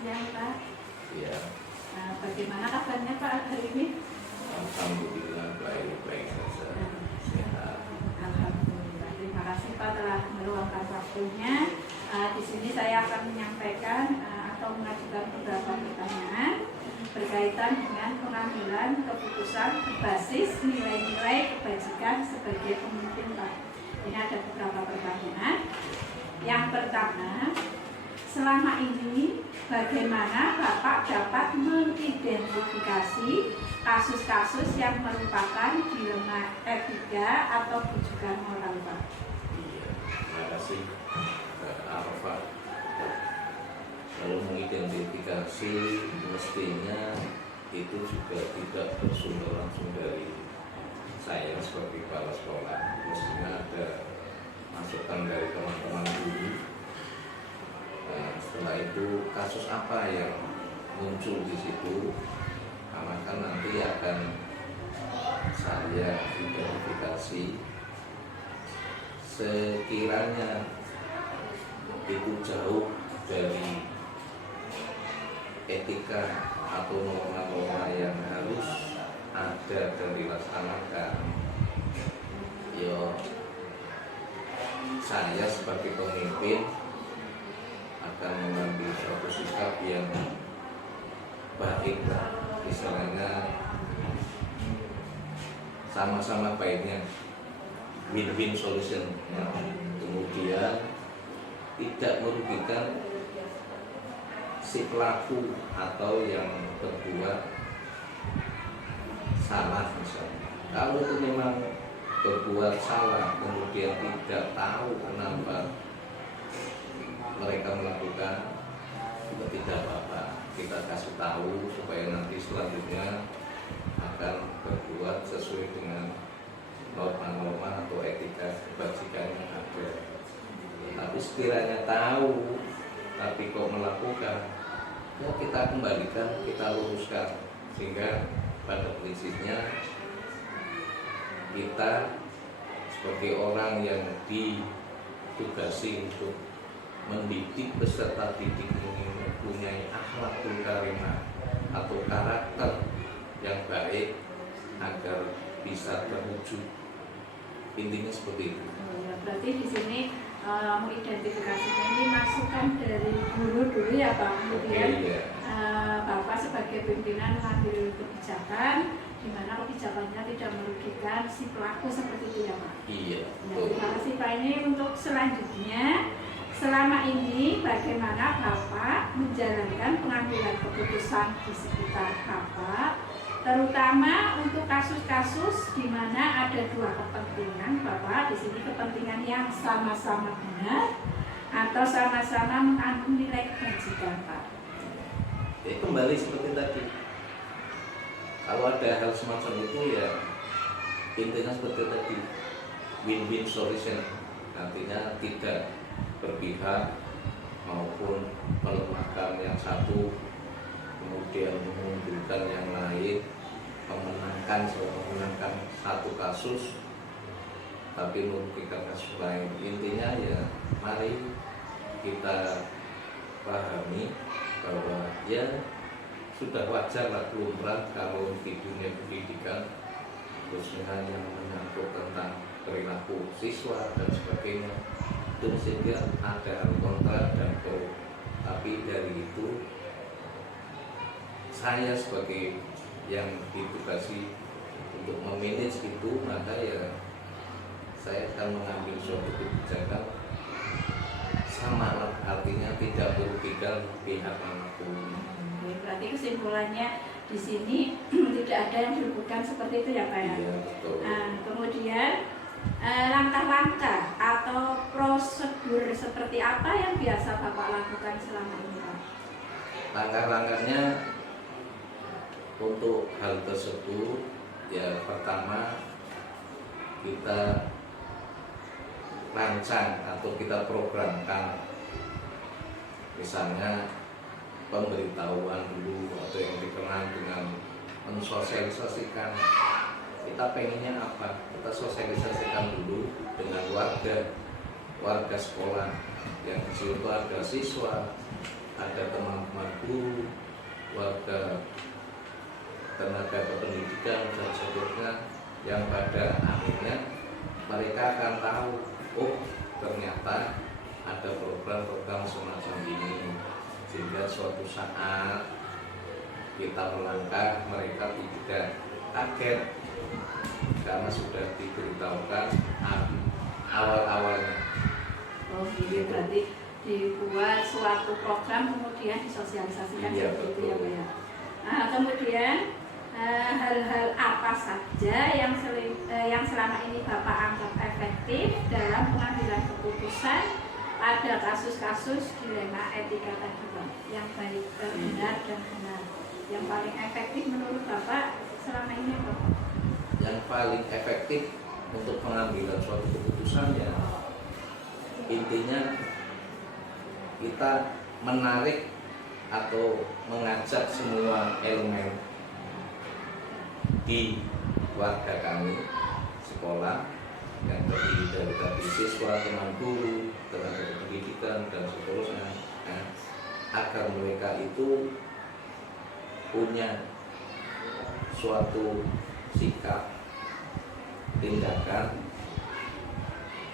siang Pak. Iya. Bagaimana kabarnya Pak hari ini? Alhamdulillah baik-baik saja. Sehat. Alhamdulillah. Terima kasih Pak telah meluangkan waktunya. Di sini saya akan menyampaikan atau mengajukan beberapa pertanyaan berkaitan dengan pengambilan keputusan berbasis nilai-nilai kebajikan sebagai pemimpin Pak. Ini ada beberapa pertanyaan. Yang pertama, selama ini bagaimana Bapak dapat mengidentifikasi kasus-kasus yang merupakan dilema etika atau rujukan moral Pak? Iya, terima kasih Arafah. Kalau mengidentifikasi mestinya itu juga tidak bersumber langsung dari saya sebagai kepala sekolah. Mestinya ada masukan dari teman-teman guru. Setelah itu kasus apa yang muncul di situ, maka nanti akan saya identifikasi. Sekiranya itu jauh dari etika atau norma-norma yang harus ada dan dilaksanakan, saya sebagai pemimpin akan mengambil suatu sikap yang baik, misalnya sama-sama baiknya, win-win solution, kemudian tidak merugikan si pelaku atau yang berbuat salah misalnya. Kalau itu memang berbuat salah kemudian tidak tahu kenapa mereka melakukan, tidak apa-apa, kita kasih tahu supaya nanti selanjutnya akan berbuat sesuai dengan norma-norma atau etika kebajikan yang ada. Tapi sekiranya tahu tapi kok melakukan, ya kita kembalikan, kita luruskan, sehingga pada prinsipnya kita sebagai orang yang ditugasi untuk mendidik peserta didik ini mempunyai akhlakul karimah atau karakter yang baik agar bisa terwujud. Intinya seperti itu. Ya, berarti di sini mengidentifikasinya ini masukan dari guru dulu ya Pak. Kemudian Bapak sebagai pimpinan mengambil kebijakan di mana kebijakannya tidak merugikan si pelaku seperti itu ya Pak. Iya. Ya, terima kasih Pak. Ini untuk selanjutnya, selama ini bagaimana Bapak menjalankan pengambilan keputusan di sekitar Bapak, terutama untuk kasus-kasus di mana ada dua kepentingan Bapak, di sini kepentingan yang sama-sama benar atau sama-sama mengandung nilai kebajikan Pak. Kembali seperti tadi, kalau ada hal semacam itu ya intinya seperti tadi, win-win solution, artinya tidak berpihak maupun melemahkan yang satu kemudian mengunggulkan yang lain, memenangkan satu kasus tapi merugikan kasus lain. Intinya ya mari kita pahami bahwa ya sudah wajar lah, lumrah kalau di dunia pendidikan khususnya yang menyangkut tentang perilaku siswa dan sebagainya, itu sehingga ada kontra dan pro. Tapi dari itu saya sebagai yang ditugasi untuk memanage itu, maka ya saya akan mengambil suatu kebijakan sama, artinya tidak merugikan pihak manapun. Berarti kesimpulannya di sini tidak ada yang dirugikan seperti itu ya Pak ya? Iya, betul. Kemudian langkah-langkah atau prosedur seperti apa yang biasa Bapak lakukan selama ini Pak? Langkah-langkahnya untuk hal tersebut ya pertama kita rancang atau kita programkan, misalnya pemberitahuan dulu atau yang dikenal dengan mensosialisasikan. Kita pengennya apa? Kita sosialisasikan dulu dengan warga sekolah yang di situ ada siswa, ada teman-teman guru, warga tenaga kependidikan dan seterusnya yang pada akhirnya mereka akan tahu, oh ternyata ada program-program semacam ini, sehingga suatu saat kita melangkah mereka tidak kaget karena sudah diberitahukan awal-awalnya. Oh iya, berarti dibuat suatu program kemudian disosialisasikan Iya, seperti itu ya betul. Pak ya. Nah, kemudian hal-hal apa saja yang selama ini Bapak anggap efektif dalam pengambilan keputusan pada kasus-kasus dilema etika tadi Pak, yang baik benar dan benar, yang paling efektif menurut Bapak selama ini apa Pak? Yang paling efektif untuk pengambilan suatu keputusan ya intinya kita menarik atau mengajak semua elemen di warga kami, sekolah yang terdiri dari tadi siswa, teman guru, tenaga pendidikan dan seterusnya, agar mereka itu punya suatu sikap, tindakan,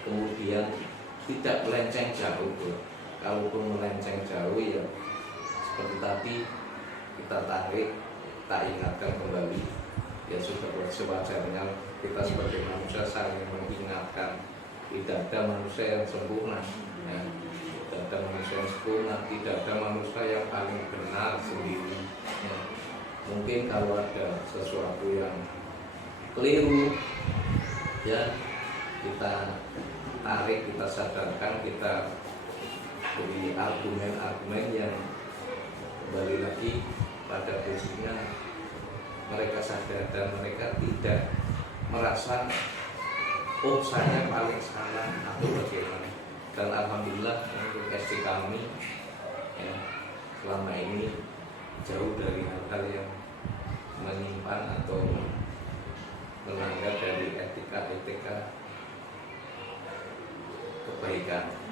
kemudian tidak melenceng jauh. Kalaupun melenceng jauh ya seperti tadi kita tarik, tak ingatkan kembali. Ya sudah sewajarnya kita sebagai manusia saling mengingatkan. Tidak ada manusia yang sempurna, ya. Tidak ada manusia yang sempurna, tidak ada manusia yang paling benar sendiri, ya. Mungkin kalau ada sesuatu yang keliru, ya kita tarik, kita sadarkan, kita beri argumen-argumen yang kembali lagi pada prinsipnya mereka sadar dan mereka tidak merasa oh saya paling salah atau bagaimana. Dan alhamdulillah untuk SD kami ya, selama ini jauh dari hal-hal yang menyimpang atau melanggar dari etika kebaikan.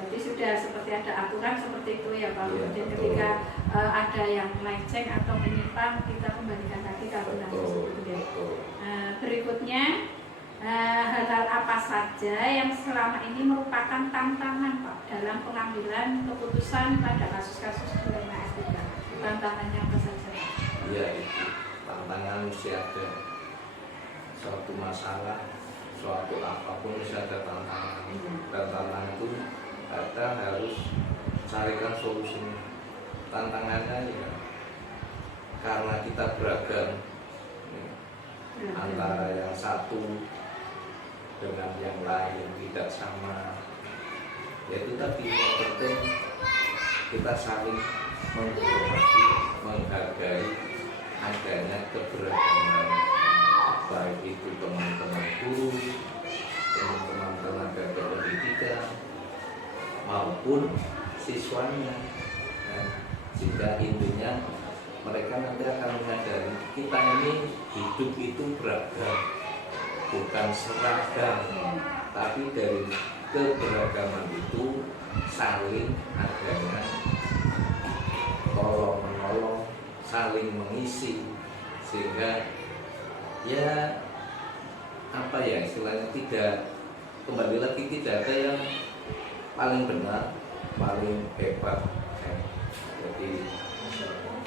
Jadi sudah seperti ada aturan seperti itu ya Pak. Iya, Jadi betul. ketika ada yang melenceng atau menyimpang, kita kembalikan lagi ke aturan tersebut ya. Berikutnya hal-hal apa saja yang selama ini merupakan tantangan Pak dalam pengambilan keputusan pada kasus-kasus dilema etika? Tantangannya apa saja? Iya, itu tantangan mesti ada. Suatu masalah, suatu apapun mesti ada tantangan. Dan tantangan itu kita harus carikan solusinya. Tantangannya ya karena kita beragam ya, antara yang satu dengan yang lain tidak sama. Yaitu tadi yang penting kita saling menghormati, menghargai adanya keberagaman, baik itu teman-teman guru, teman-teman tenaga kependidikan maupun siswanya, sehingga intinya mereka nanti akan menyadari kita ini hidup itu beragam, bukan seragam, tapi dari keberagaman itu saling adanya tolong menolong, saling mengisi, sehingga ya apa ya istilahnya tidak, kembali lagi tidak ada yang paling benar, paling hebat. Jadi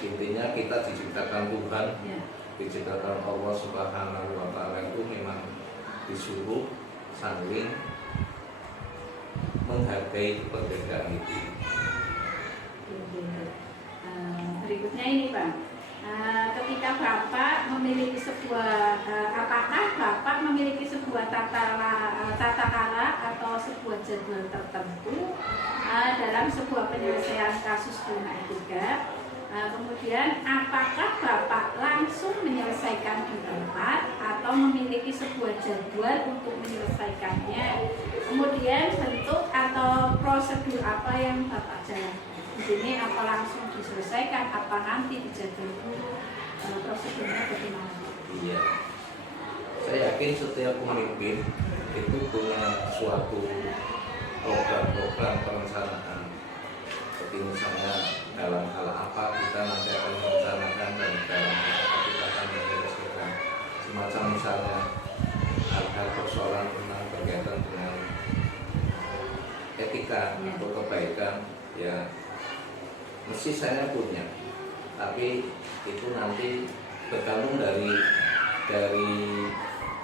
intinya kita diciptakan Tuhan, diciptakan Allah Subhanahu wa Ta'ala itu memang disuruh saling menghargai perbedaan itu. Berikutnya ini Pak, ketika Bapak memiliki sebuah, apakah Bapak memiliki sebuah tata cara atau sebuah jadwal tertentu dalam sebuah penyelesaian kasus dilema etika? Kemudian apakah Bapak langsung menyelesaikan di tempat atau memiliki sebuah jadwal untuk menyelesaikannya? Kemudian bentuk atau prosedur apa yang Bapak jalankan? Di sini apa langsung diselesaikan, apa nanti dijadwal dulu, prosedurnya bagaimana? Iya, saya yakin setiap pemimpin itu punya suatu program-program perencanaan Jadi misalnya dalam hal apa kita nanti akan merencanakan dan dalam hal apa kita akan menyelesaikan. Semacam misalnya hal-hal persoalan tentang berkaitan dengan etika atau kebaikan, ya mesti saya punya. Tapi itu nanti tergantung dari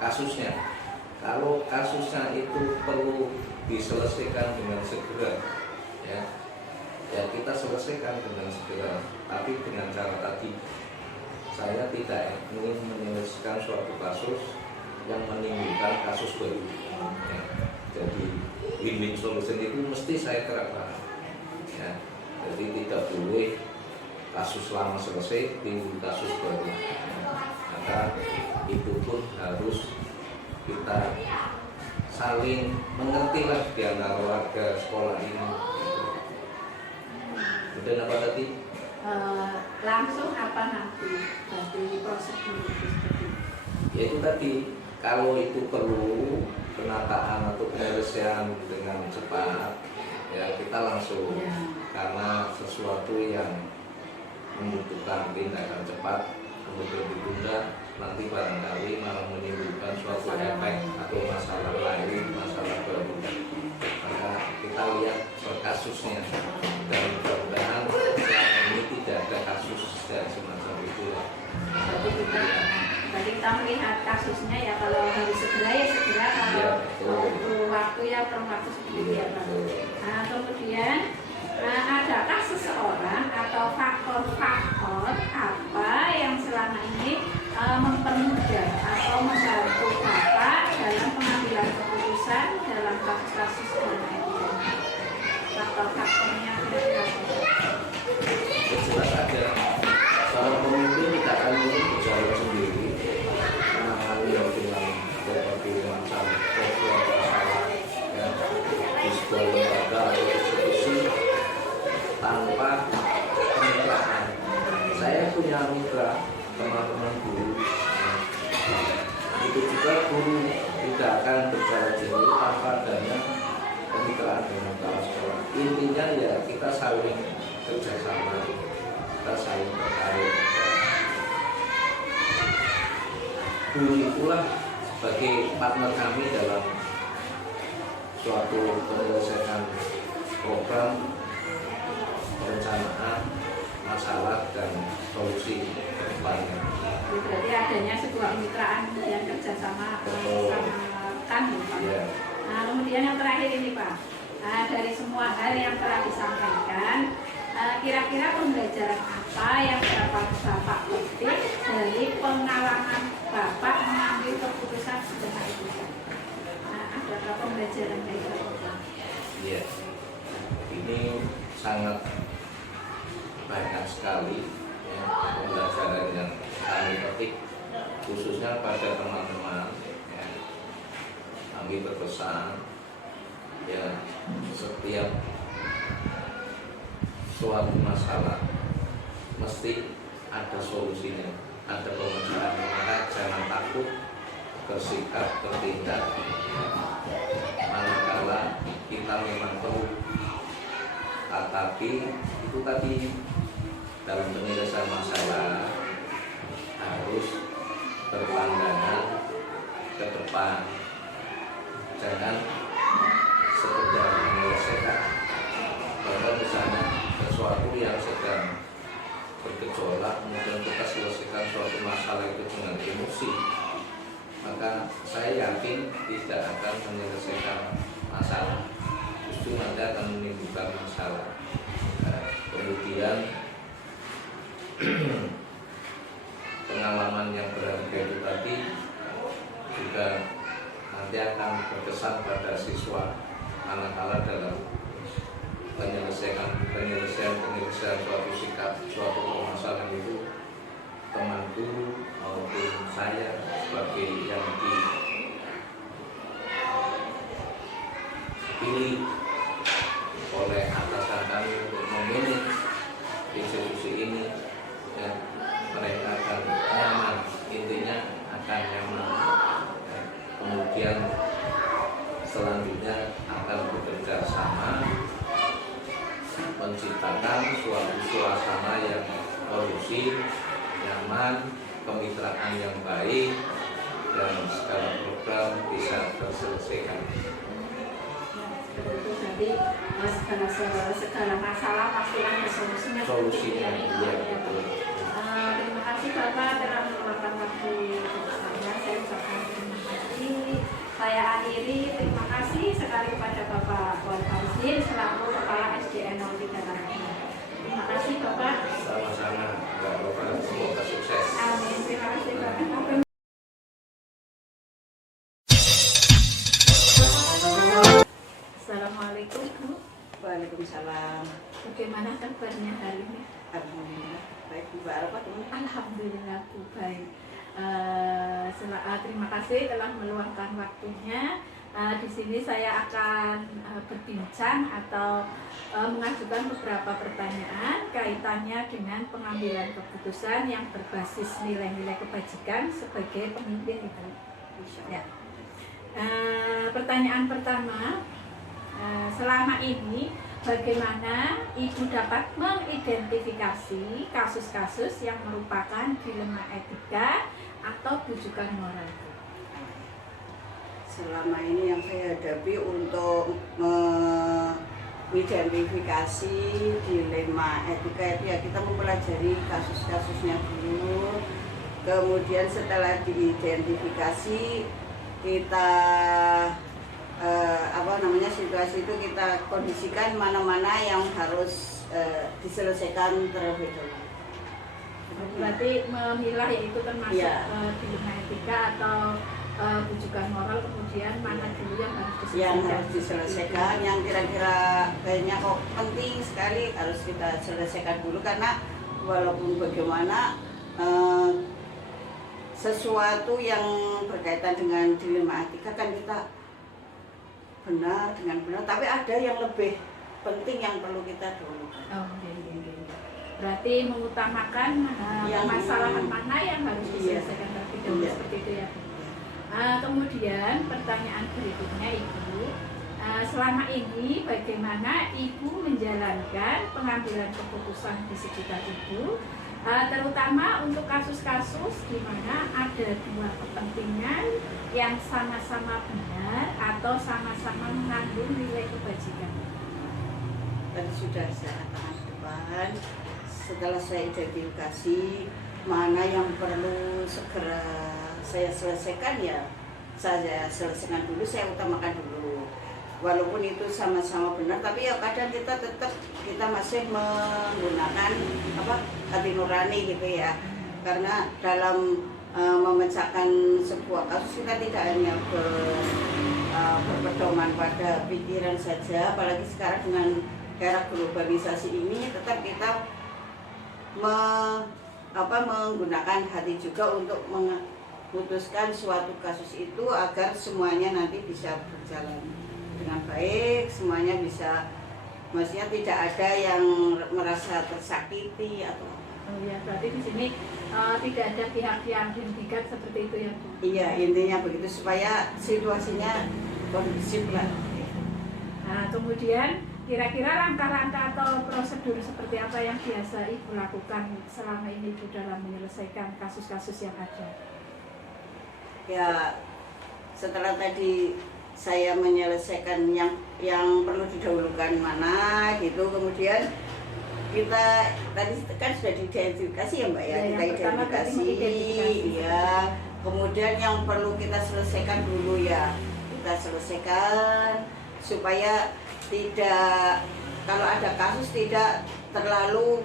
kasusnya. Kalau kasusnya itu perlu diselesaikan dengan segera, ya kita selesaikan dengan segera. Tapi dengan cara tadi, saya tidak ingin menyelesaikan suatu kasus yang menimbulkan kasus baru. Ya. Jadi win-win solution itu mesti saya terapkan. Ya. Jadi tidak boleh kasus lama selesai timbul kasus baru. Maka itu pun harus kita saling mengerti lah di antara warga sekolah ini. Kemudian apa tadi? Langsung apa nanti dari prosedur itu? Yaitu tadi, kalau itu perlu penataan atau penyelesaian dengan cepat, ya kita langsung, karena sesuatu yang membutuhkan tindakan cepat kemudian ditunda, nanti barangkali malah menimbulkan suatu efek atau masalah lain, masalah baru. Maka kita lihat per kasusnya, dan mudah-mudahan selama ini tidak ada kasus dan semacam itu. Jadi kita melihat kasusnya, ya kalau harus segera ya segera, kalau perlu waktu ya perlu waktu seperti ya Pak. Nah kemudian adakah seseorang atau faktor-faktor apa yang selama ini mempermudah atau membantu Bapak dalam pengambilan keputusan dalam kasus-kasus dana itu? Faktor-faktornya kira-kira jelas ada. Seorang pemimpin tidak akan mungkin berjalan sendiri menangani dengan berbagai macam masalah, ya, di sebuah lembaga atau institusi tanpa kemitraan. Saya punya mitra, teman-teman guru. Itu juga guru tidak akan berjalan sendiri tanpa adanya kemitraan dengan kepala sekolah. Intinya ya kita saling kerjasama, kita saling terkait. Guru itulah sebagai partner kami dalam suatu penyelesaian program, perencanaan masalah dan solusi ke depannya. Berarti adanya sebuah kemitraan yang kerjasama kan, Pak. Ya. Nah kemudian yang terakhir ini Pak, dari semua hal yang telah disampaikan, kira-kira pembelajaran apa yang dapat Bapak petik dari pengalaman Bapak mengambil keputusan sebenarnya itu? Ada pembelajaran dari Bapak? Iya, ini sangat banyak sekali ya, pembelajaran yang kami petik, khususnya pada teman-teman. Ya, kami berpesan, ya setiap suatu masalah mesti ada solusinya, ada pemecahannya. Maka jangan takut bersikap, bertindak manakala kita memang perlu. Tetapi itu tadi, dalam penyelesaian masalah harus berpandangan ke depan, jangan sekedar menyelesaikan. Kalau misalnya sesuatu yang sedang bergejolak, kemudian kita selesaikan suatu masalah itu dengan emosi, maka saya yakin tidak akan menyelesaikan masalah, justru nanti akan menimbulkan masalah. Kemudian pengalaman yang berharga itu tadi juga nanti akan berkesan pada siswa manakala dalam penyelesaian suatu sikap, suatu permasalahan itu, teman guru maupun saya sebagai yang dipilih oleh atasan kami untuk memanage institusi ini, ya, mereka akan nyaman, intinya akan nyaman. Ya, kemudian selanjutnya akan bekerja sama menciptakan suatu suasana yang kondusif, nyaman, kemitraan yang baik, dan segala program bisa terselesaikan. Seperti itu, jadi segala masalah pasti ada solusinya. Solusinya, Ya, iya betul. terima kasih Bapak telah meluangkan waktu saya. Saya ucapkan terima kasih. Saya akhiri, terima kasih sekali kepada Bapak Wan Fauzin selaku Kepala SDN 03 Karanganyar. Terima kasih Bapak. Sama-sama, Mbak Rofa, semoga sukses. Amin. Terima kasih Bapak. Assalamualaikum Bu. Waalaikumsalam. Bagaimana kabarnya hari ini? Alhamdulillah. Baik, Bu apa teman? Alhamdulillah Bu, baik. Terima kasih telah meluangkan waktunya. Di sini saya akan berbincang atau mengajukan beberapa pertanyaan kaitannya dengan pengambilan keputusan yang berbasis nilai-nilai kebajikan sebagai pemimpin Ibu. Ya. Pertanyaan pertama, selama ini bagaimana Ibu dapat mengidentifikasi kasus-kasus yang merupakan dilema etika atau bujukan moral? Selama ini yang saya hadapi untuk mengidentifikasi dilema etika itu ya kita mempelajari kasus-kasusnya dulu. Kemudian setelah diidentifikasi kita situasi itu kita kondisikan mana-mana yang harus diselesaikan terlebih dahulu. Berarti memilah yaitu termasuk Ya. dilema etika atau bujukan moral, kemudian mana dulu yang harus diselesaikan. Yang harus diselesaikan, yang kira-kira kayaknya kok penting sekali harus kita selesaikan dulu, karena walaupun bagaimana sesuatu yang berkaitan dengan dilema etika kan kita benar dengan benar, tapi ada yang lebih penting yang perlu kita dahulukan. Oh, iya. Berarti mengutamakan Yang- permasalahan mana yang harus Iya. diselesaikan terlebih dahulu, Iya. seperti itu ya. Kemudian pertanyaan berikutnya Ibu, selama ini bagaimana Ibu menjalankan pengambilan keputusan di sekitar Ibu, terutama untuk kasus-kasus di mana ada dua kepentingan yang sama-sama benar atau sama-sama mengandung nilai kebajikan. Tadi sudah saya katakan di depan, setelah saya identifikasi mana yang perlu segera saya selesaikan, ya saya selesaikan dulu, saya utamakan dulu. Walaupun itu sama-sama benar, tapi ya kadang kita masih menggunakan hati nurani gitu ya. Karena dalam memecahkan sebuah kasus kita tidak hanya berpedoman pada pikiran saja, apalagi sekarang dengan era globalisasi ini tetap kita menggunakan hati juga untuk memutuskan suatu kasus itu agar semuanya nanti bisa berjalan dengan baik, semuanya bisa, maksudnya tidak ada yang merasa tersakiti atau Oh ya, berarti di sini tidak ada pihak yang dirugikan seperti itu ya Bu? iya, intinya begitu supaya situasinya kondusif lah. Nah, kemudian kira-kira langkah-langkah atau prosedur seperti apa yang biasa Ibu lakukan selama ini Ibu dalam menyelesaikan kasus-kasus yang ada? Ya, setelah tadi saya menyelesaikan yang perlu didahulukan mana gitu, kemudian kita tadi kan sudah diidentifikasi ya Mbak ya, Ya, kita yang pertama berarti mengidentifikasi. ya, kemudian yang perlu kita selesaikan dulu ya kita selesaikan supaya tidak, kalau ada kasus tidak terlalu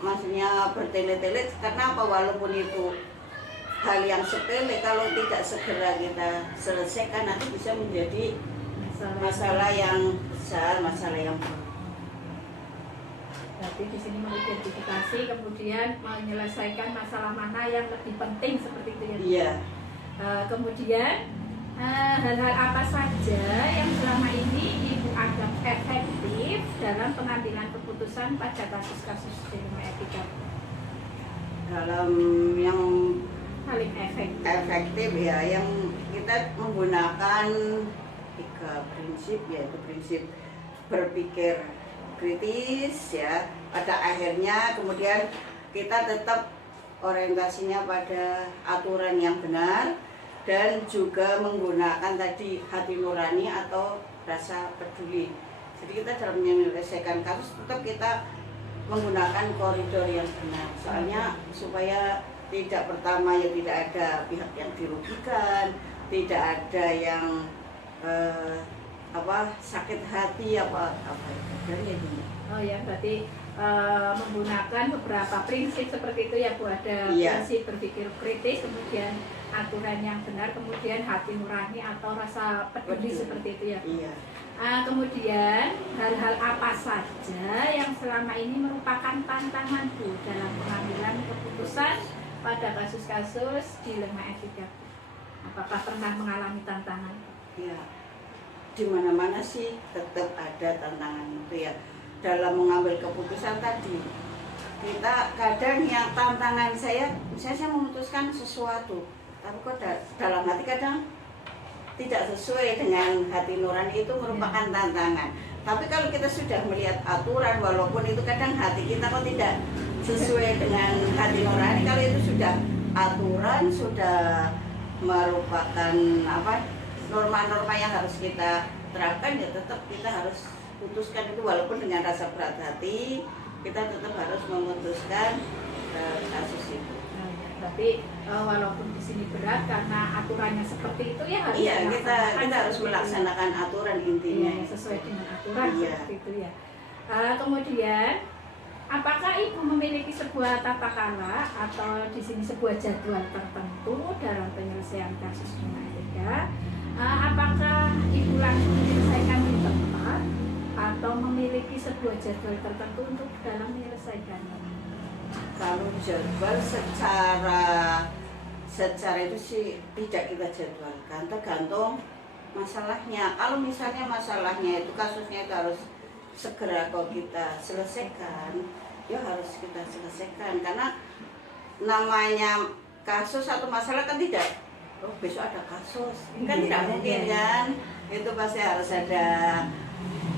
maksudnya bertele-tele, karena apa, walaupun itu hal yang sepele, kalau tidak segera kita selesaikan nanti bisa menjadi masalah yang besar, masalah yang Berarti di sini mengidentifikasi, kemudian menyelesaikan masalah mana yang lebih penting seperti itu ya. iya. Kemudian hal-hal apa saja yang selama ini Ibu anggap efektif dalam pengambilan keputusan pada kasus-kasus dilema etika? Dalam yang Paling efektif ya, yang kita menggunakan 3 prinsip, yaitu prinsip berpikir kritis ya. Pada akhirnya kemudian kita tetap orientasinya pada aturan yang benar dan juga menggunakan tadi hati nurani atau rasa peduli. Jadi kita dalam menyelesaikan kasus tetap kita menggunakan koridor yang benar. Soalnya supaya tidak, pertama ya tidak ada pihak yang dirugikan, tidak ada yang sakit hati apa dari itu. Oh ya, berarti menggunakan beberapa prinsip seperti itu ya Bu. Ada Iya. prinsip berpikir kritis, kemudian aturan yang benar, kemudian hati nurani atau rasa peduli Peduli. seperti itu ya Bu. Iya. Kemudian hal-hal apa saja yang selama ini merupakan tantangan Bu dalam pengambilan keputusan pada kasus-kasus dilema etika Bu? Apakah pernah mengalami tantangan? Ya, di mana-mana sih tetap ada tantangan itu ya. Dalam mengambil keputusan tadi, kita kadang yang tantangan saya, misalnya saya memutuskan sesuatu, tapi kok dalam hati kadang tidak sesuai dengan hati nurani, itu merupakan tantangan. Tapi kalau kita sudah melihat aturan, walaupun itu kadang hati kita kok tidak sesuai dengan hati nurani, kalau itu sudah aturan, sudah merupakan norma-norma yang harus kita terapkan, ya tetap kita harus putuskan itu, walaupun dengan rasa berat hati kita tetap harus memutuskan kasus itu. Tapi walaupun di sini berat karena aturannya seperti itu ya harus Iya, kita dilaksanakan harus seperti itu. melaksanakan aturan intinya. Iya, sesuai dengan aturan Iya. seperti itu ya. Kemudian apakah Ibu memiliki sebuah tata cara atau di sini sebuah jadwal tertentu dalam penyelesaian kasus dilema etika? Apakah Ibu langsung menyelesaikan di tempat atau memiliki sebuah jadwal tertentu untuk dalam menyelesaikannya? Kalau jadwal secara itu sih tidak kita jadwalkan, tergantung masalahnya. Kalau misalnya masalahnya itu kasusnya itu harus segera kok kita selesaikan, ya harus kita selesaikan, karena namanya kasus atau masalah kan tidak besok ada kasus, kan tidak mungkin kan. Itu pasti harus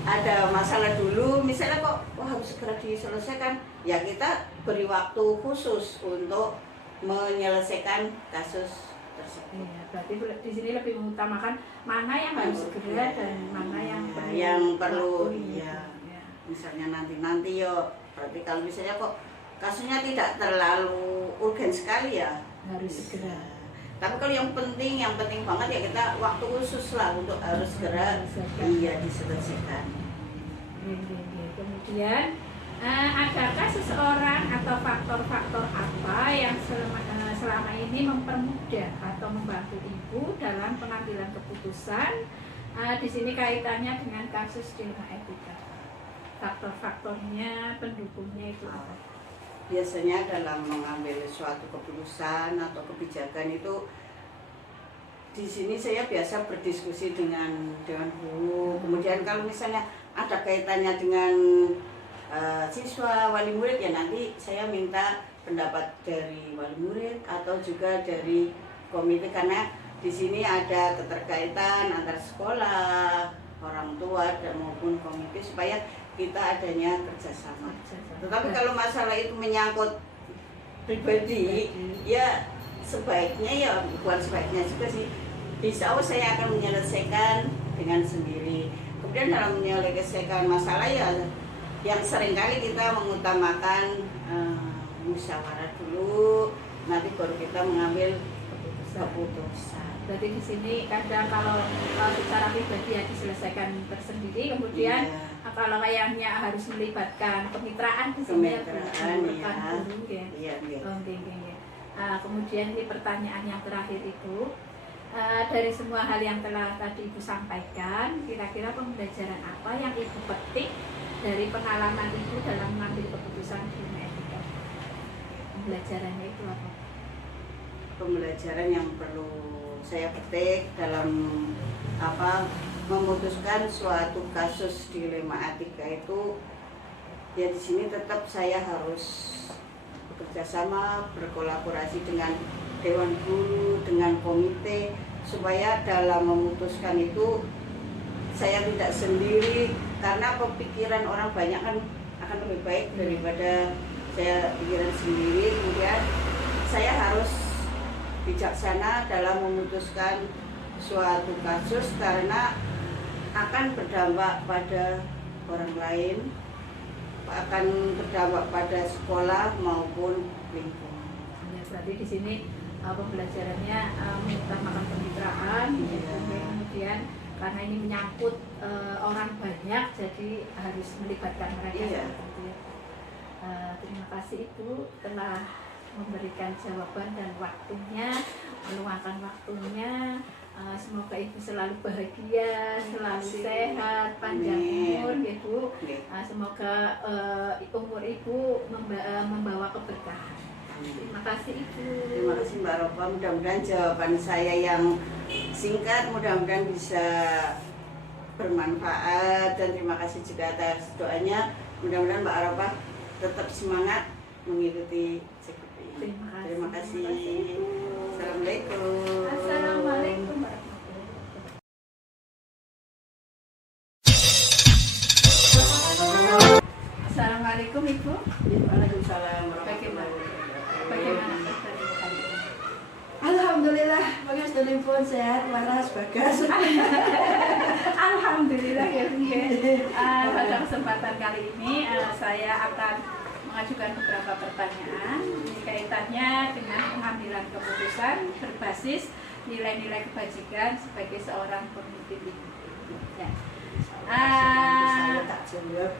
ada masalah dulu, misalnya kok harus segera diselesaikan, ya kita beri waktu khusus untuk menyelesaikan kasus tersebut. Iya, berarti di sini lebih mengutamakan mana yang harus segera dan mana yang perlu waktu, ya. ya. Misalnya nanti yo, berarti kalau misalnya kok kasusnya tidak terlalu urgen sekali ya Harus bisa. segera. Tapi kalau yang penting banget ya kita waktu khusus lah untuk harus segera diselesaikan. Kemudian adakah seseorang atau faktor-faktor apa yang selama ini mempermudah atau membantu Ibu dalam pengambilan keputusan? Di sini kaitannya dengan kasus dilema etika. Faktor-faktornya, pendukungnya itu apa? Biasanya dalam mengambil suatu keputusan atau kebijakan itu, di sini saya biasa berdiskusi dengan Dewan Guru. Kemudian kalau misalnya ada kaitannya dengan siswa, wali murid, ya nanti saya minta pendapat dari wali murid atau juga dari komite, karena di sini ada keterkaitan antara sekolah, orang tua dan maupun komite supaya kita adanya kerjasama. Tetapi kalau masalah itu menyangkut pribadi, ya sebaiknya ya bukan sebaiknya juga sih. Insya Allah saya akan menyelesaikan dengan sendiri. Kemudian dalam menyelesaikan masalah ya yang seringkali kita mengutamakan musyawarah dulu, nanti baru kita mengambil keputusan. Berarti di sini kadang kalau secara pribadi ya diselesaikan tersendiri, kemudian kalau kayaknya harus melibatkan kemitraan di sini ya, guru ya. Kemudian ini pertanyaan yang terakhir itu, dari semua hal yang telah tadi Ibu sampaikan, kira-kira pembelajaran apa yang Ibu petik dari pengalaman Ibu dalam mengambil keputusan dilema etika? Pembelajarannya itu apa? Pembelajaran yang perlu saya petik dalam memutuskan suatu kasus dilema etika itu, ya di sini tetap saya harus bekerja sama, berkolaborasi dengan Dewan Guru, dengan komite, supaya dalam memutuskan itu saya tidak sendiri karena pemikiran orang banyak kan akan lebih baik daripada saya pikiran sendiri. Kemudian saya harus bijaksana dalam memutuskan suatu kasus karena akan berdampak pada orang lain, akan berdampak pada sekolah maupun lingkungan. Ya, berarti di sini pembelajarannya mengutamakan kemitraan, kemudian karena ini menyangkut orang banyak, jadi harus melibatkan mereka. Iya. Terima kasih Ibu telah memberikan jawaban dan waktunya, meluangkan waktunya. Semoga Ibu selalu bahagia, selalu sehat, panjang umur, Ibu. Semoga umur Ibu membawa keberkahan. Terima kasih Ibu. Terima kasih Mbak Ropa. Mudah-mudahan jawaban saya yang singkat mudah-mudahan bisa bermanfaat, dan terima kasih juga atas doanya. Mudah-mudahan Mbak Ropa tetap semangat mengikuti CKP. Terima kasih. Assalamualaikum. Assalamualaikum. Assalamualaikum Ibu. Waalaikumsalam. Bagaimana kabar hari ini? Alhamdulillah, bagus telepon sehat, waras, bagas. Alhamdulillah ya. Pada kesempatan kali ini saya akan mengajukan beberapa pertanyaan kaitannya dengan pengambilan keputusan berbasis nilai-nilai kebajikan sebagai seorang pemimpin. Ya. Saya tak jawab.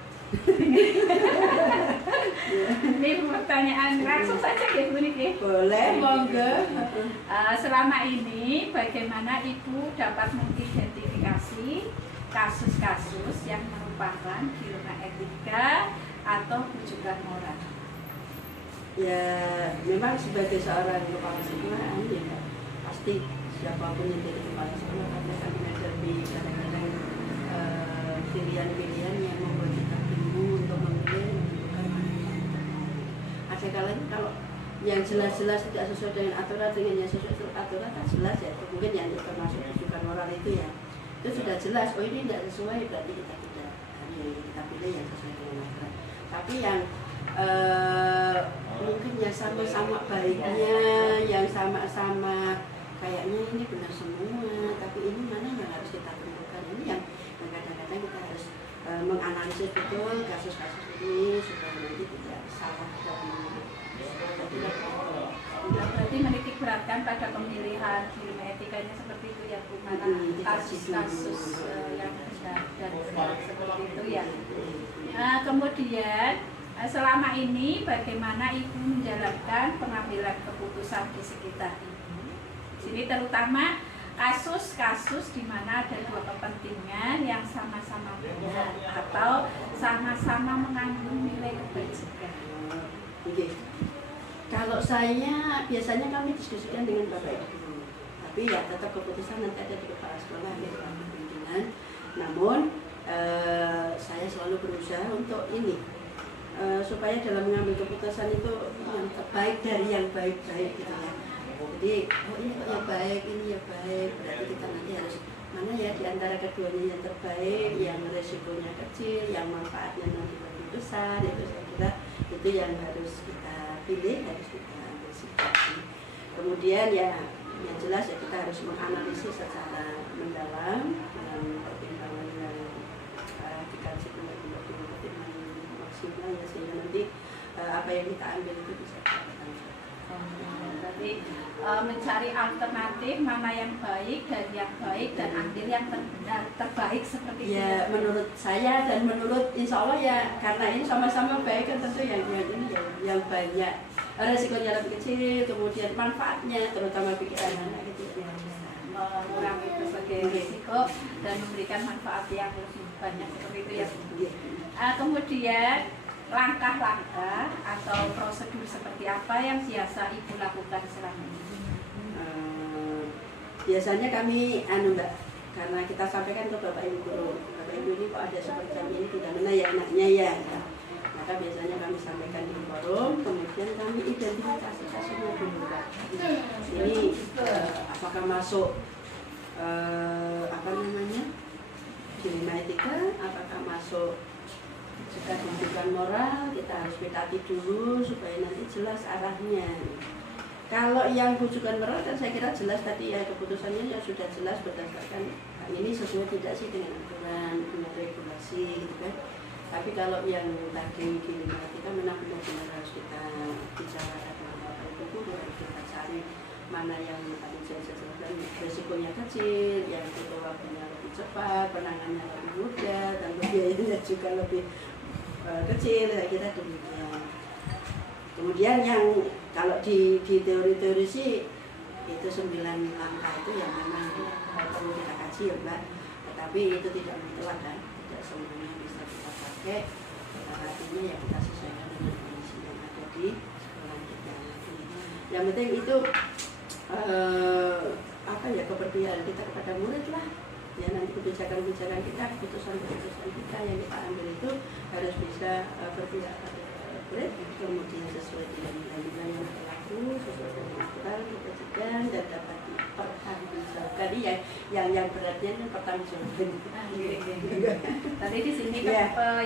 Ini pertanyaan langsung saja ya Bu Niki. Boleh. Monggo. Selama ini bagaimana Ibu dapat mengidentifikasi kasus-kasus yang merupakan dilema etika atau rujukan moral? Ya, memang sebagai seorang kepala sekolah, ya pasti siapapun yang jadi kepala sekolah pasti akan menghadapi kadang-kadang pilihan-pilihan yang membuat kita bingung untuk memilih menentukan mana yang terbaik. Ada kalanya kalau yang jelas-jelas tidak sesuai dengan aturan dengan yang sesuai dengan aturan tak jelas ya, mungkin yang termasuk rujukan moral itu ya, itu sudah jelas. Oh ini tidak sesuai, berarti kita tidak kita pilih yang sesuai dengan aturan. Tapi yang mungkin yang sama-sama baiknya, yang sama-sama kayaknya ini benar semua, tapi ini mana yang harus kita tentukan, ini yang kadang-kadang kita harus menganalisis betul kasus-kasus ini supaya nanti tidak salah Berarti menitik beratkan pada pemilihan dilema etikanya seperti itu ya Bu, mana kasus-kasus yang besar dan seperti itu ya. Kemudian selama ini bagaimana Ibu menjalankan pengambilan keputusan di sekitar Ibu? Sini terutama kasus-kasus di mana ada dua kepentingan yang sama-sama benar atau sama-sama mengandung nilai kebajikan. Kalau saya biasanya kami diskusikan dengan Bapak Ibu, tapi ya tetap keputusan nanti ada di kepala sekolah dan pimpinan. Namun saya selalu berusaha untuk ini supaya dalam mengambil keputusan itu yang terbaik dari yang baik-baik gitu ya. Jadi oh ini kok yang baik, ini ya baik, berarti kita nanti harus mana ya di antara keduanya yang terbaik, yang resikonya kecil, yang manfaatnya nanti lebih besar. Itu saya kira itu yang harus kita pilih, harus kita ambil sikap. Kemudian ya yang jelas ya kita harus menganalisis secara mendalam dengan pertimbangan yang dikaji dengan pertimbangan maksimal ya, sehingga nanti apa yang kita ambil itu bisa kita tangkap. Berarti mencari alternatif mana yang baik dari yang baik dan ambil yang terbaik seperti itu. Ya menurut saya dan menurut insya Allah ya, karena ini sama-sama baik kan tentu yang ini yang banyak resikonya lebih kecil, kemudian manfaatnya terutama pikiran anak gitu ya. Mengurangi berbagai risiko dan memberikan manfaat yang lebih banyak seperti itu ya. Kemudian langkah-langkah atau prosedur seperti apa yang biasa Ibu lakukan selama ini? Biasanya kami Mbak, karena kita sampaikan ke Bapak Ibu guru, Bapak Ibu ini kok ada seperti ini tidak benar ya anaknya ya. Maka biasanya kami sampaikan di forum, kemudian kami identifikasi kasusnya dulu Pak. Ini apakah masuk apa namanya dilema etika, apakah masuk sudah kehidupan moral, kita harus petati dulu supaya nanti jelas arahnya. Kalau yang rujukan moral kan saya kira jelas tadi ya, keputusannya ya sudah jelas berdasarkan ini sesuai tidak sih dengan aturan, dengan regulasi gitu kan. Tapi kalau yang tadi dilema etika memang benar-benar harus kita bicarakan dengan Bapak Ibu guru, harus kita cari mana yang tadi saya jelaskan resikonya kecil, yang butuh waktunya lebih cepat, penanganannya lebih mudah, dan biayanya juga lebih kecil, saya kira demikian. Kemudian yang kalau di teori-teori sih itu 9 langkah itu yang memang perlu kita kaji ya Mbak, tetapi itu tidak mutlak kan, tidak semuanya bisa kita pakai, artinya ya kita sesuaikan dengan kondisi yang ada di sekolah kita. Yang penting itu apa ya, kepercayaan kita kepada murid lah ya, nanti kebijakan-kebijakan kita, keputusan-keputusan kita yang kita ambil itu harus bisa berpihak pada murid, kemudian sesuai dengan nilai-nilai yang berlaku, sesuai dengan aturan kebijakan dan dapat dipertanggungjawabkan. Yang beratnya itu pertanggungjawabkan. Tadi di sini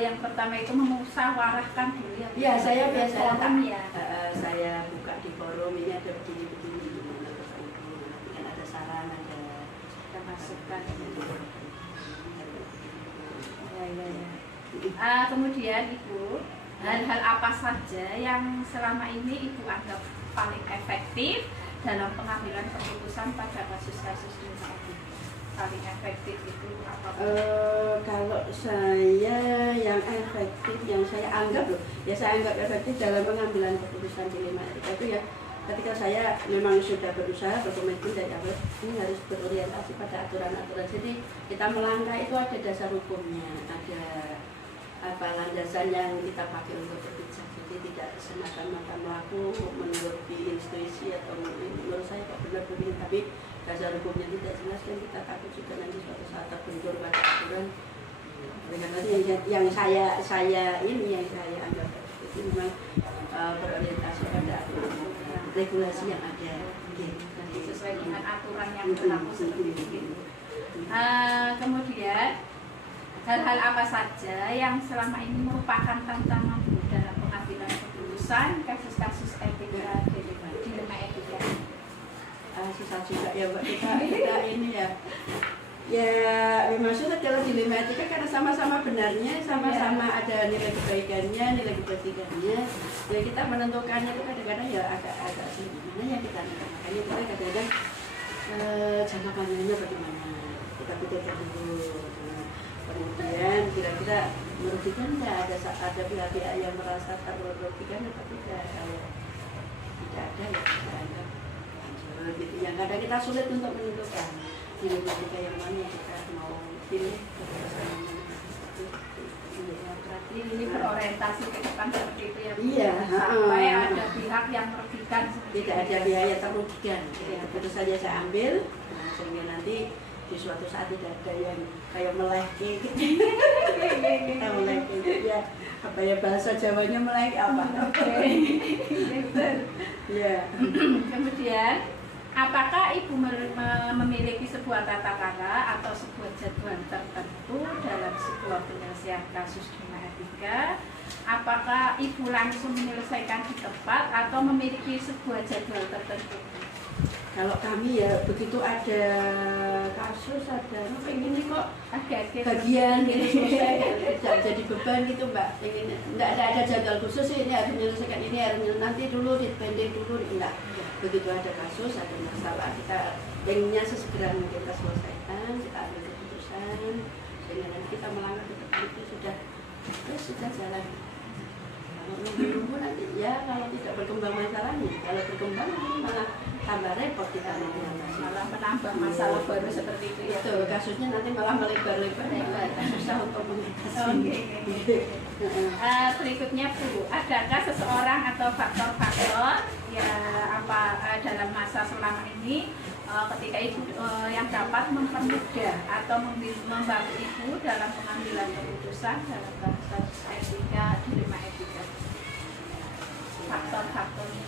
yang pertama itu memusyawarahkan dulu ya. Iya, saya biasa ya. Saya buka di forum ini ada begini-begini gimana Bapak Ibu, nanti kan ada saran, ada masukan. Kemudian Ibu, hal-hal apa saja yang selama ini Ibu anggap paling efektif dalam pengambilan keputusan pada kasus-kasus ini? Paling efektif itu apa? Kalau saya yang efektif, yang saya anggap saya anggap efektif dalam pengambilan keputusan dilema etika itu ya, ketika saya memang sudah berusaha berkomitmen dari awal ini harus berorientasi pada aturan-aturan. Jadi kita melangkah itu ada dasar hukumnya, ada apa landasan yang kita pakai untuk berpijak. Jadi tidak semata-mata melaku menurut intuisi atau menurut saya kok benar begini, tapi dasar hukumnya tidak jelas dan kita takut juga nanti suatu saat terbentur pada aturan. Karena yang saya anggap itu memang berorientasi pada aturan regulasi yang ada, sesuai dengan aturan yang berlaku seperti itu. Kemudian hal-hal apa saja yang selama ini merupakan tantangan dalam pengambilan keputusan kasus-kasus etika dilema etika? Susah juga ya Mbak, kita ini ya memang susah dalam dilema etika karena sama-sama benarnya, sama-sama ada nilai kebaikannya, nilai kebajikannya. Jadi kita menentukannya itu kadang-kadang ya agak sulit. Mana yang kita menentukan, makanya kita kadang-kadang jangka panjangnya bagaimana kita pikirkan dulu. Kemudian kira-kira merugikan nggak, ada pihak-pihak yang merasa merugikan atau tidak. Kalau tidak ada ya kita anggap lanjut gitu. Yang kadang kita sulit untuk menentukan dilema etika yang mana yang kita mau pilih keputusan. Berarti ini berorientasi ke depan seperti itu ya. Iya. Sampai ada pihak yang merugikan. Tidak ada pihak yang terrugikan. Keputusannya saya ambil, sehingga nanti di suatu saat tidak ada yang kayak meleki gitu. Kita meleki ya, apa ya bahasa Jawanya meleki apa? Ya. Kemudian apakah Ibu memiliki sebuah tata cara atau sebuah jadwal tertentu dalam sebuah penyelesaian kasus dilema etika? Apakah Ibu langsung menyelesaikan di tempat atau memiliki sebuah jadwal tertentu? Kalau kami ya begitu ada kasus, ada pengen nih kok bagian gitu selesai, tidak jadi beban gitu Mbak. Pengen tidak ada jadwal khusus sih, ini harus menyelesaikan ini, harus nanti dulu dipending dulu, enggak. Begitu ada kasus, ada masalah, kita pengennya sesegera mungkin kita selesaikan, kita ambil keputusan, sehingga nanti kita melangkah ke depan itu sudah jalan. Kalau nunggu nanti ya, kalau tidak berkembang masalahnya, kalau berkembang nanti malah tambah repot kita nanti malah menambah masalah baru seperti itu ya. Betul, kasusnya nanti malah melebar-lebar, susah untuk mengatasi. Berikutnya Bu, adakah seseorang atau faktor-faktor ya dalam masa selama ini ketika Ibu yang dapat mempermudah atau membantu Ibu dalam pengambilan keputusan dalam kasus etika dilema etika? Faktor-faktornya.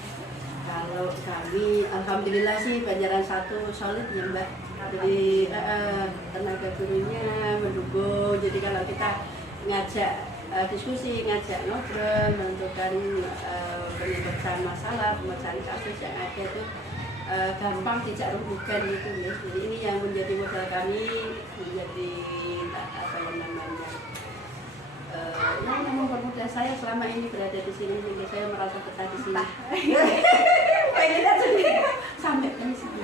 Kalau kami, alhamdulillah sih Banjaran 1 solid ya Mbak. Jadi tenaga gurunya mendukung. Jadi kalau kita ngajak diskusi, ngajak ngobrol, menentukan penyelesaian masalah, pemecahan kasus yang ada itu gampang, tidak rubuhkan gitu ya. Jadi ini yang menjadi modal kami, menjadi apa yang namanya yang mempermudah saya selama ini berada di sini, sehingga saya merasa betah di sini. Pengennya sendiri sampai di sini.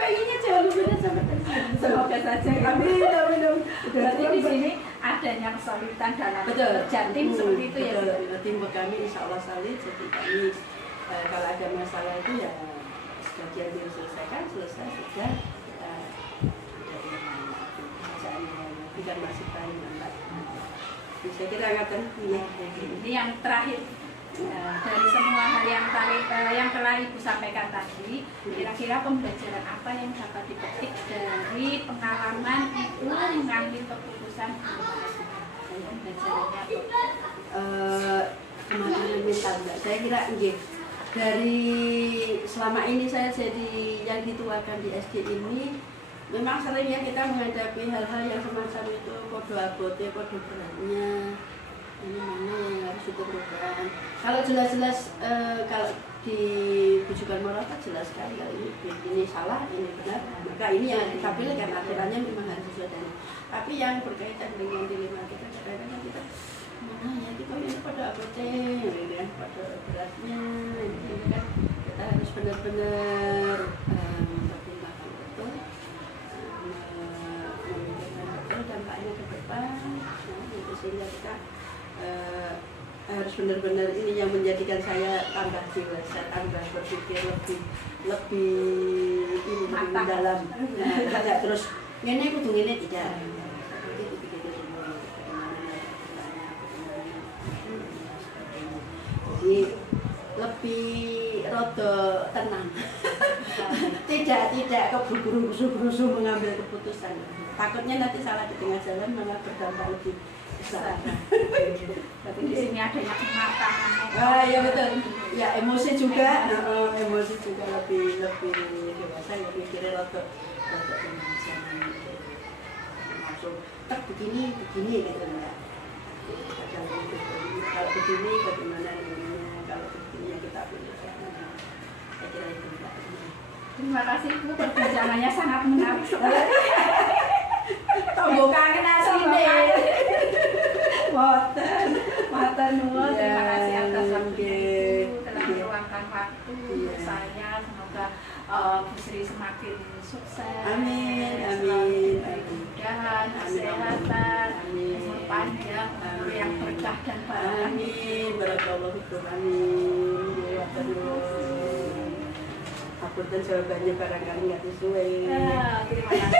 Pengennya jauh lebih dari sampai di sini. Semoga saja. Amin, amin, amin. Berarti di sini adanya kesulitan dalam kerja tim seperti itu ya. Tim kami insya Allah solid. Jadi kami kalau ada masalah itu ya sebagian diselesaikan, selesai sudah. Tidak masih banyak. Bisa kita katakan ya. Ini yang terakhir dari semua hal yang telah Ibu sampaikan tadi, kira-kira pembelajaran apa yang dapat dipetik dari pengalaman Ibu mengambil keputusan pembelajarannya? Kematian mental enggak. Saya kira enggak. Dari selama ini saya jadi yang dituakan di SD ini, memang sering ya kita menghadapi hal-hal yang semacam itu, kode abote, kode beratnya, ini mana yang harus diperlukan. Kalau jelas-jelas kalau di bujukan moral jelas sekali kalau ini salah, ini benar, maka ini yang kita pilih kan aturannya memang harus sesuai dengan. Tapi yang berkaitan dengan dilema kita kadang-kadang kita mana ya kita ini kode abote, ini kan kode beratnya, ini kan kita harus benar-benar mempertimbangkan betul. Dampaknya ke depan, itu sehingga kita harus benar-benar ini yang menjadikan saya tambah dewasa, tambah berpikir lebih ini lebih mendalam. Tidak terus ini kudu ini tidak. Jadi lebih rada tenang. tidak keburu-buru mengambil keputusan. Takutnya nanti salah di tengah jalan malah berdampak lebih besar. Berarti di sini adanya kematangan. Ya betul. Ya emosi juga, emosi juga lebih dewasa ya mikirnya rada tenang. Langsung tak begini gitu enggak. Kalau begini bagaimana ini, kalau begini yang kita pilih. Saya kira itu enggak. Terima kasih Bu, perbincangannya sangat menarik. Tombol kangen asline. Matur nuwun, terima kasih atas waktunya Ibu telah Iya. meluangkan waktu untuk Iya. saya. Semoga Bu Sri semakin sukses. Amin, selalu amin, diberi amin. kemudahan, Amin, kesehatan, amin. umur panjang, umur yang berkah dan barokah. Amin, barakallahu fikum, amin. Ya Allah. Apunten jawabannya barangkali nggak sesuai. Terima kasih.